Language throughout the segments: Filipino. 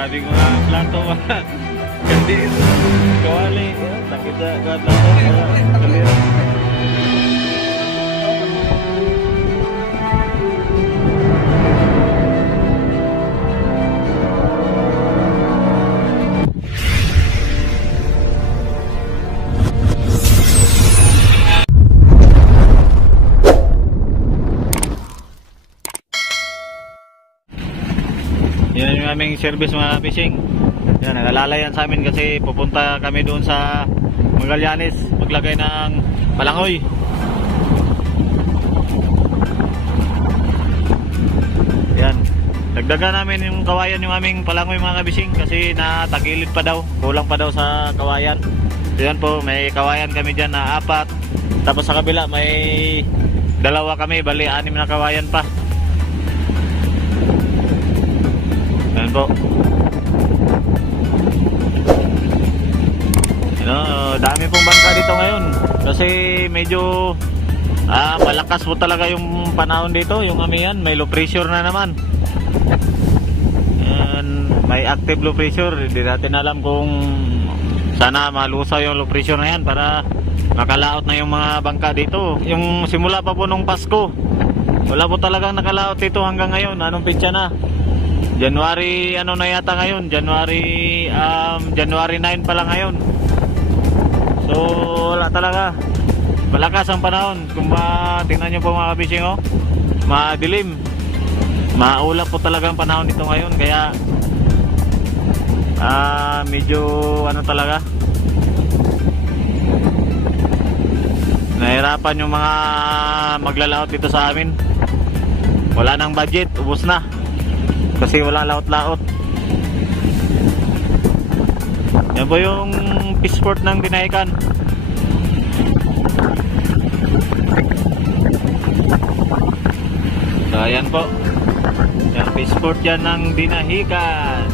grabe mga plato mga kandi kawali sakit sa plato kalira. Yan yung aming service mga fishing. Yan, nag-alala yan sa amin kasi pupunta kami doon sa Magallanes maglagay ng palangoy. Yan, dagdagan namin yung kawayan yung aming palangoy mga fishing kasi natagilid pa daw, kulang pa daw sa kawayan. So yan po, may kawayan kami dyan na 4. Tapos sa kabila may 2 kami, bali 6 na kawayan pa. Ayan po. Dami pong bangka dito ngayon kasi medyo malakas po talaga yung panahon dito. Yung amihan may low pressure na naman. May active low pressure. Hindi natin alam kung sana malusaw yung low pressure na yan para makalaot na yung mga bangka dito. Yung simula pa po nung Pasko, wala po talagang nakalaot dito hanggang ngayon. Anong pitsa na? January ano na yata ngayon, January 9 pa lang ngayon. So wala talaga, malakas ang panahon. Kung tingnan nyo po mga fishing, madilim, maulap po talaga ang panahon dito ngayon. Kaya medyo ano talaga, nahirapan yung mga maglalaot dito sa amin. Wala nang budget, ubos na kasi wala laot-laot. Yan po yung fishport ng Dinahican. So ayan po, yung fishport yan ng Dinahican.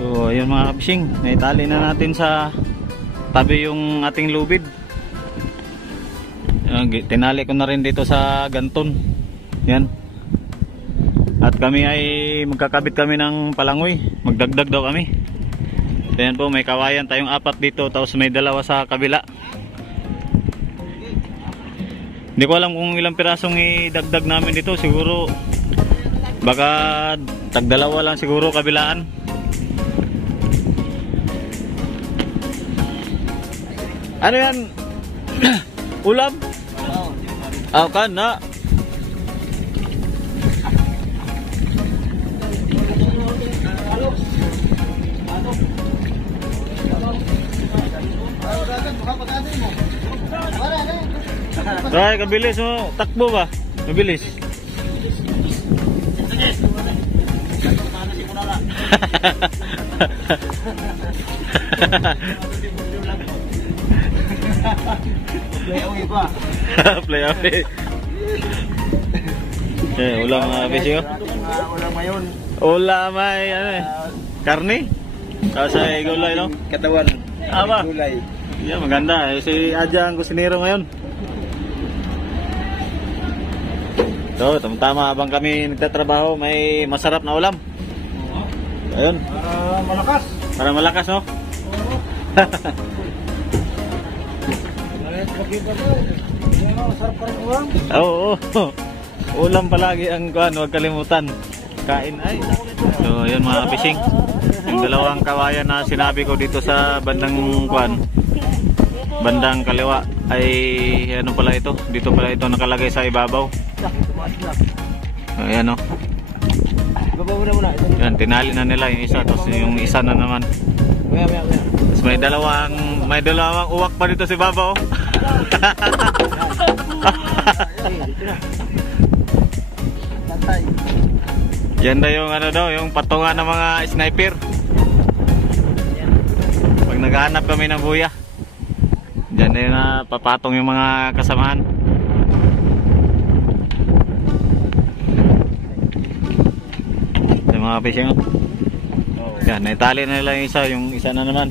So ayun mga fishing, naitali na natin sa tabi yung ating lubid. Tinali ko na rin dito sa ganton. Yan. At kami ay magkakabit kami ng palangoy. Magdagdag daw kami. So yan po, may kawayan tayong 4 dito, tapos may 2 sa kabila. Hindi ko alam kung ilang pirasong idagdag namin dito. Siguro baka tag-2 lang siguro kabilaan. Ano yan? Ulam? Oo. Kan na. Try, kabilis mo. Takbo ba? Mabilis. Play away pa. Play away. Ulam mga bisyo. Ulam ngayon. Ulam ay ano eh. Karne. Kasi gulay no. Katawan. Aba. Gulay. Yeah, maganda. Si Adja ang kusinero ngayon. So, tama habang kami nagtatrabaho, may masarap na ulam. Ayun. Malakas. Para malakas, no? Sarap pa rin ulam. Oo. Ulam palagi ang kuan, huwag kalimutan. Kain ay. So, ayun mga fishing. Yung dalawang kawayan na sinabi ko dito sa bandang kuan, bandang kaliwa ay ano pala ito? Dito pala ito nakalagay sa ibabaw. Ayan o. Yan, tinali na nila yung isa, tapos yung isa na naman. Tapos may dalawang uwak pa dito si Babaw. Yan na yung ano daw, yung patungan ng mga sniper. Pag naghahanap kami ng buya, diyan na yun na papatong yung mga kasamahan. Yung mga fishing. Yan, naitali na nila yung isa na naman.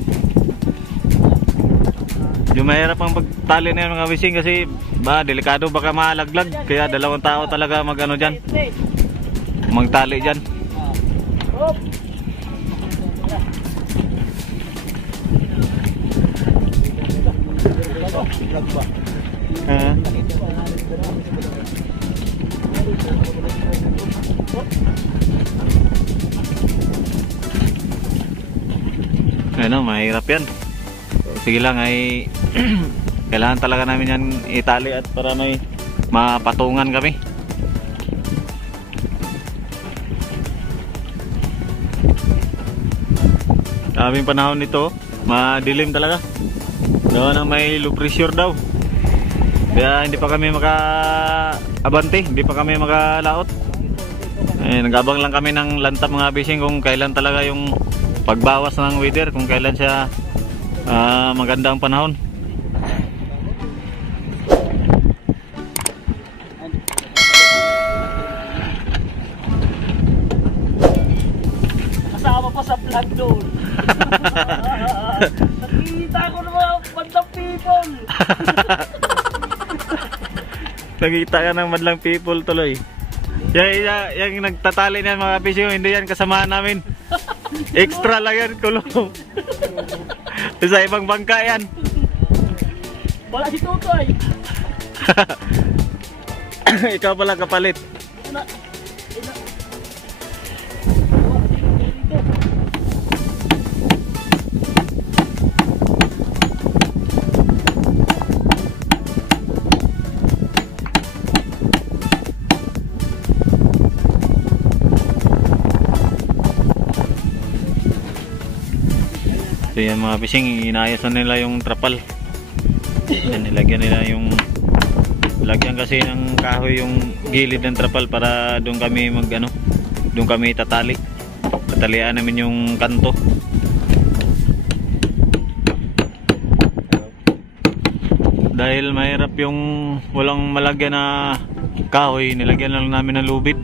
Yung mahirap ang pagtali na yung mga fishing kasi delikado baka malaglag. Kaya dalawang tao talaga magano dyan, magtali dyan. Ano, mahirap yan. Sige lang ay kailangan talaga namin yan itali at para may mapatungan kami. Kaming panahon nito, madilim talaga. Doon ang may low pressure daw. Kaya hindi pa kami maka-abante, hindi pa kami makalaot. Nag-abang lang kami ng lantap mga fishing kung kailan talaga yung pagbawas ng weather, kung kailan siya maganda ang panahon. Kasama pa sa vlog doon. Nakita ko ng mga bandang people. Nakita ka ng madlang people tuloy. Yung nagtatali niyan mga fishing, hindi yan kasama namin. Extra lang yan, kulong. Sa ibang bangka yan. Wala si Tutoy. Ikaw pala kapalit. So yan mga fishing, inayos na nila yung trapal. Yan, nilagyan nila yung lagyan kasi ng kahoy yung gilid ng trapal para doon kami doon kami tatali. Tatalian namin yung kanto. Dahil mahirap yung walang malagyan na kahoy, nilagyan lang namin ng lubid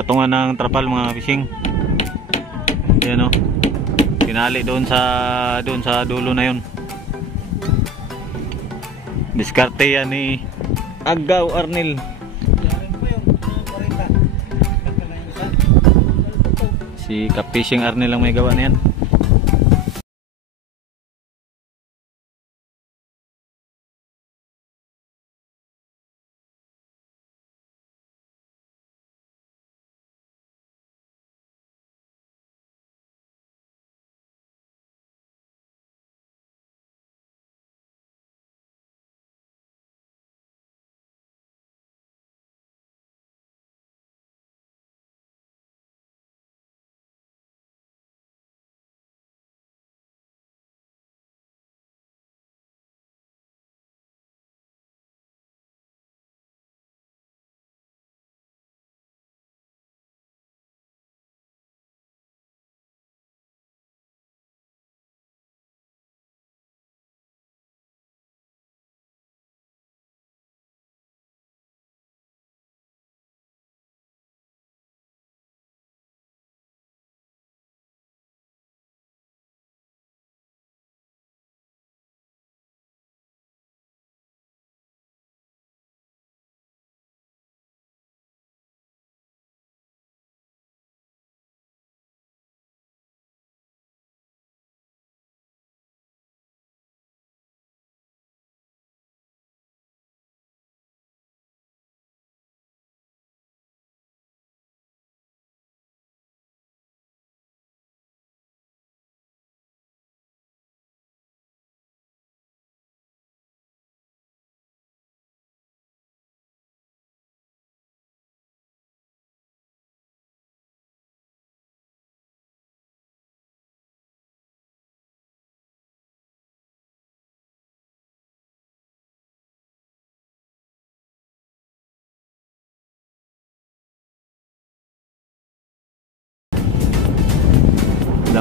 patungan ng trapal mga fishing. Yan o, tinali doon sa dulo na yun. Diskarte yan ni Agaw Arnil. Si Kapishing Arnil lang may gawa na yan.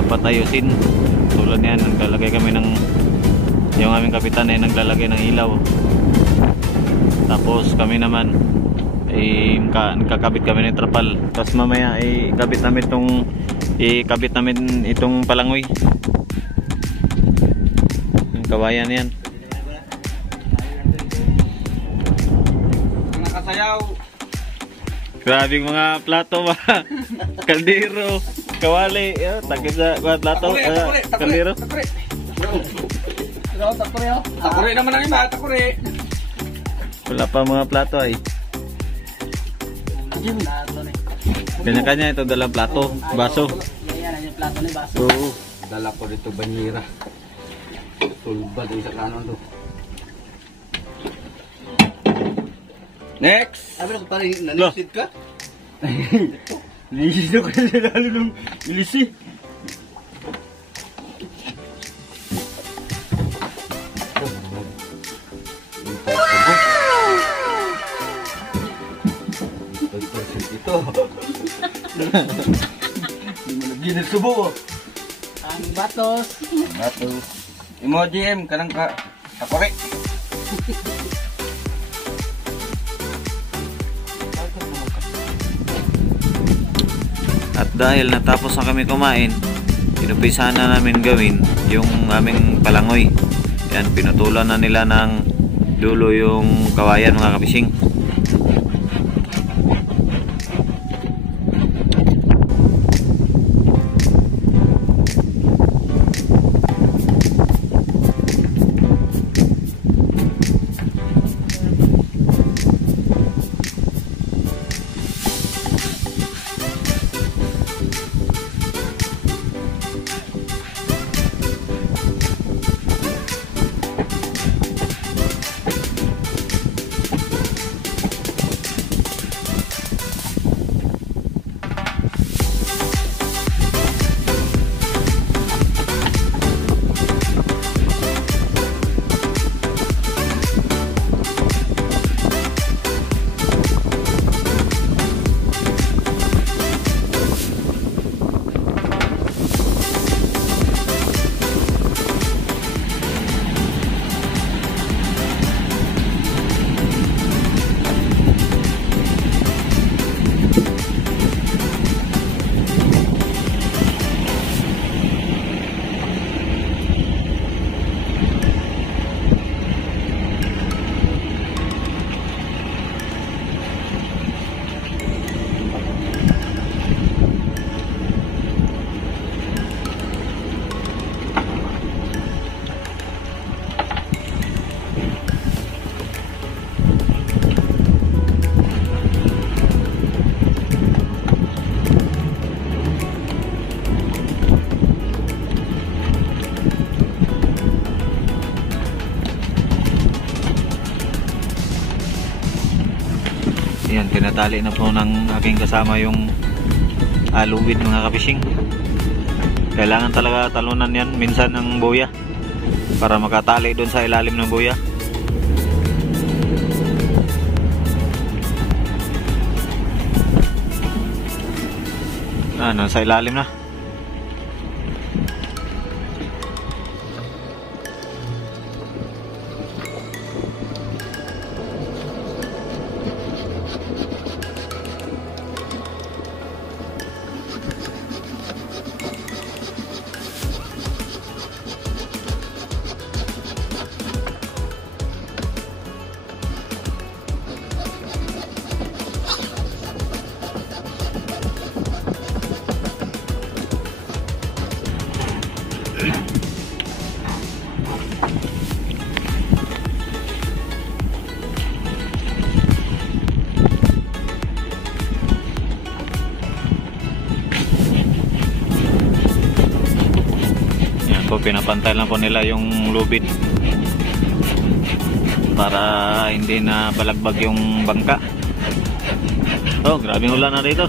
dapat ayusin. Tulad yan, naglalagay kami ng, yung aming kapitan ay naglalagay ng ilaw. Tapos kami naman ay nakakabit kami ng trapal. Tapos mamaya ay ikabit namin itong palangoy, yung kawayan yan. Nakasayaw. Grabe mga plato ba. Kaldero, kawali, takip sa mga plato, kaldero. Takuri naman ang iba, takuri. Wala pa mga plato ay. Kanya-kanya ito dalang plato, baso. Yan yung plato ni baso. Oo. Dala ko dito banyera. Sulbad yung sa kanon to. Next! Sabi ko pare, nanisid ka? Nilisis na ko sa lalo ng ilisi. Ito. Hindi mo nag-ginit subo. Ang batos. Bato. Emoji M, kanang ka. Takore. At dahil natapos na kami kumain, inumpisa na namin gawin yung aming palangoy. Yan, pinutulan na nila ng dulo yung kawayan mga kapising. Yan, tinatali na po ng aking kasama yung lubid mga kapising. Kailangan talaga talunan yan minsan ng buya para makatali doon sa ilalim ng buya. Nasa ilalim na. So pinapantay lang po nila yung lubid para hindi na balagbag yung bangka. Oh, grabing ulan na dito.